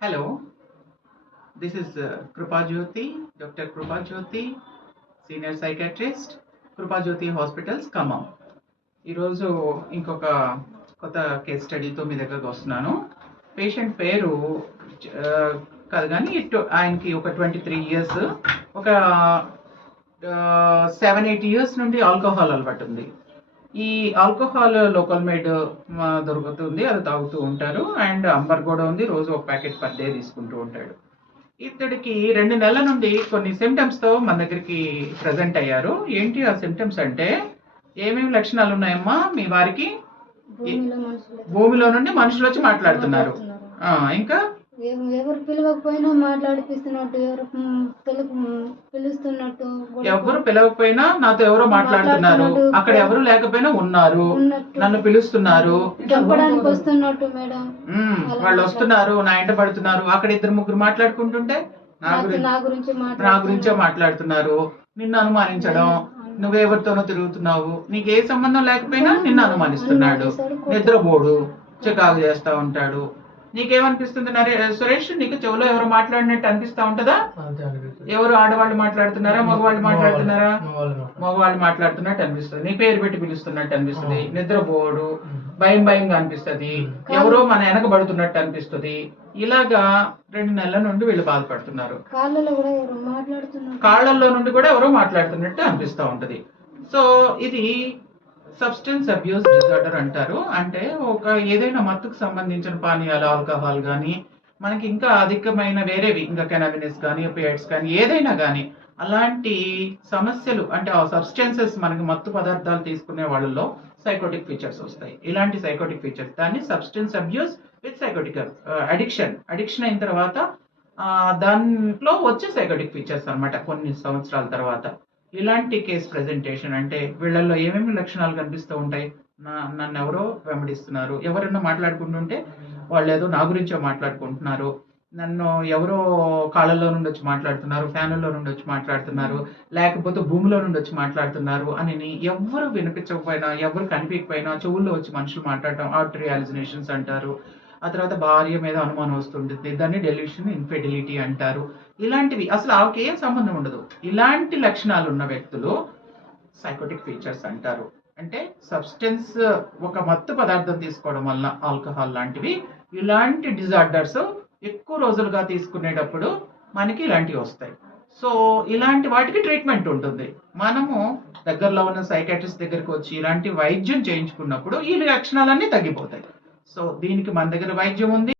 Hello, this is uh, Krupa Jyoti, Dr. Krupa Jyoti, Senior Psychiatrist, Krupa Jyoti Hospitals, Khammam ఈరోజు ఇంకొక కొత్త case స్టడీతో మీ దగ్గరకు వస్తున్నాను. పేషెంట్ పేరు uh, కాదు కానీ ఆయనకి ఒక ట్వంటీ త్రీ ఇయర్స్ ఒక సెవెన్ ఎయిట్ ఇయర్స్ నుండి ఆల్కహాల్ అలవాటు ఉంది. ఈ ఆల్కహాల్ లోకల్ మేడ్ దొరుకుతుంది అది తాగుతూ ఉంటారు. అండ్ అంబర్ కూడా ఉంది రోజు ఒక ప్యాకెట్ పర్ డే తీసుకుంటూ ఉంటాడు. ఇతడికి రెండు నెలల నుండి కొన్ని సిమ్టమ్స్తో మన దగ్గరికి ప్రజెంట్ అయ్యారు. ఏంటి ఆ సిమ్టమ్స్ అంటే ఏమేమి లక్షణాలు ఉన్నాయమ్మా మీ వారికి? భూమిలో నుండి మనుషులు వచ్చి మాట్లాడుతున్నారు. ఇంకా ఎవరు పిలవకపోయినా మాట్లాడిపిస్తున్నట్టు ఎవరు పిలుస్తున్నట్టు ఎవరు పిలవకపోయినా నాతో ఎవరో మాట్లాడుతున్నారు. అక్కడ ఎవరు లేకపోయినా ఉన్నారు. నన్ను పిలుస్తున్నారు. చంపడానికి వస్తున్నట్టు మేడం. వాళ్ళు వస్తున్నారు నా ఇంట పడుతున్నారు. అక్కడ ఇద్దరు ముగ్గురు మాట్లాడుకుంటుంటే నా గురించి నా గురించే మాట్లాడుతున్నారు. నిన్ను అనుమానించడం నువ్వెవరితోనో తిరుగుతున్నావు. నీకు ఏ సంబంధం లేకపోయినా నిన్ను అనుమానిస్తున్నాడు. నిద్రపోడు చికాకు చేస్తా ఉంటాడు. నీకేమనిపిస్తుంది? నరే సురేష్ నీకు చెవులో ఎవరు మాట్లాడినట్టు అనిపిస్తా ఉంటదా? ఎవరు ఆడవాళ్ళు మాట్లాడుతున్నారా మగవాళ్ళు మాట్లాడుతున్నారా? మగవాళ్ళు మాట్లాడుతున్నట్టు అనిపిస్తుంది. నీ పేరు పెట్టి పిలుస్తున్నట్టు అనిపిస్తుంది. నిద్రపోడు భయం భయంగా అనిపిస్తది. ఎవరో మన వెనకబడుతున్నట్టు అనిపిస్తుంది. ఇలాగా రెండు నెలల నుండి వీళ్ళు బాధపడుతున్నారు. కాళ్ళలో కూడా ఎవరు మాట్లాడుతున్నారు? కాళ్ళల్లో నుండి కూడా ఎవరో మాట్లాడుతున్నట్టు అనిపిస్తూ ఉంటది. సో ఇది సబ్స్టెన్స్ అబ్యూస్ డిజార్డర్ అంటారు. అంటే ఒక ఏదైనా మత్తుకు సంబంధించిన పానీయాలు ఆల్కహాల్ కానీ మనకి ఇంకా అధికమైన వేరేవి ఇంకా కెనాబినెస్ కానీ ఒపియాయిడ్స్ కానీ ఏదైనా కానీ అలాంటి సమస్యలు అంటే ఆ సబ్స్టెన్సెస్ మనకి మత్తు పదార్థాలు తీసుకునే వాళ్ళలో సైకోటిక్ ఫీచర్స్ వస్తాయి. ఇలాంటి సైకోటిక్ ఫీచర్స్ దాన్ని substance abuse with psychotic addiction addiction అయిన తర్వాత దాంట్లో వచ్చే సైకోటిక్ ఫీచర్స్ అనమాట కొన్ని సంవత్సరాల తర్వాత. ఇలాంటి కేస్ ప్రెజెంటేషన్ అంటే వీళ్ళల్లో ఏమేమి లక్షణాలు కనిపిస్తూ ఉంటాయి? నా నన్ను ఎవరో వెంబడిస్తున్నారు? ఎవరన్నా మాట్లాడుకుంటుంటే వాళ్ళు ఏదో నా గురించో మాట్లాడుకుంటున్నారు. నన్ను ఎవరో కాళ్ళలో నుండి వచ్చి మాట్లాడుతున్నారు ఫ్యానుల్లో నుండి వచ్చి మాట్లాడుతున్నారు లేకపోతే భూమిలో నుండి వచ్చి మాట్లాడుతున్నారు అని ఎవరు వినిపించకపోయినా ఎవరు కనిపించకపోయినా చెవుల్లో వచ్చి మనుషులు మాట్లాడటం ఆర్ట్ రియాలిజినేషన్స్ అంటారు. ఆ తర్వాత భార్య మీద అనుమానం వస్తుంటుంది. దాన్ని డెలిషన్ ఇన్ఫెడిలిటీ అంటారు. ఇలాంటివి అసలు ఆవికి ఏం సంబంధం ఉండదు. ఇలాంటి లక్షణాలు ఉన్న వ్యక్తులు సైకోటిక్ ఫీచర్స్ అంటారు. అంటే సబ్స్టెన్స్ ఒక మత్తు పదార్థం తీసుకోవడం వల్ల ఆల్కహాల్ లాంటివి ఇలాంటి డిజార్డర్స్ ఎక్కువ రోజులుగా తీసుకునేటప్పుడు మనకి ఇలాంటివి వస్తాయి. సో ఇలాంటి వాటికి ట్రీట్మెంట్ ఉంటుంది. మనము దగ్గరలో ఉన్న సైకాట్రిస్ట్ దగ్గరికి వచ్చి ఇలాంటి వైద్యం చేయించుకున్నప్పుడు ఈ లక్షణాలన్నీ తగ్గిపోతాయి. సో దీనికి మన దగ్గర వైద్యం ఉంది.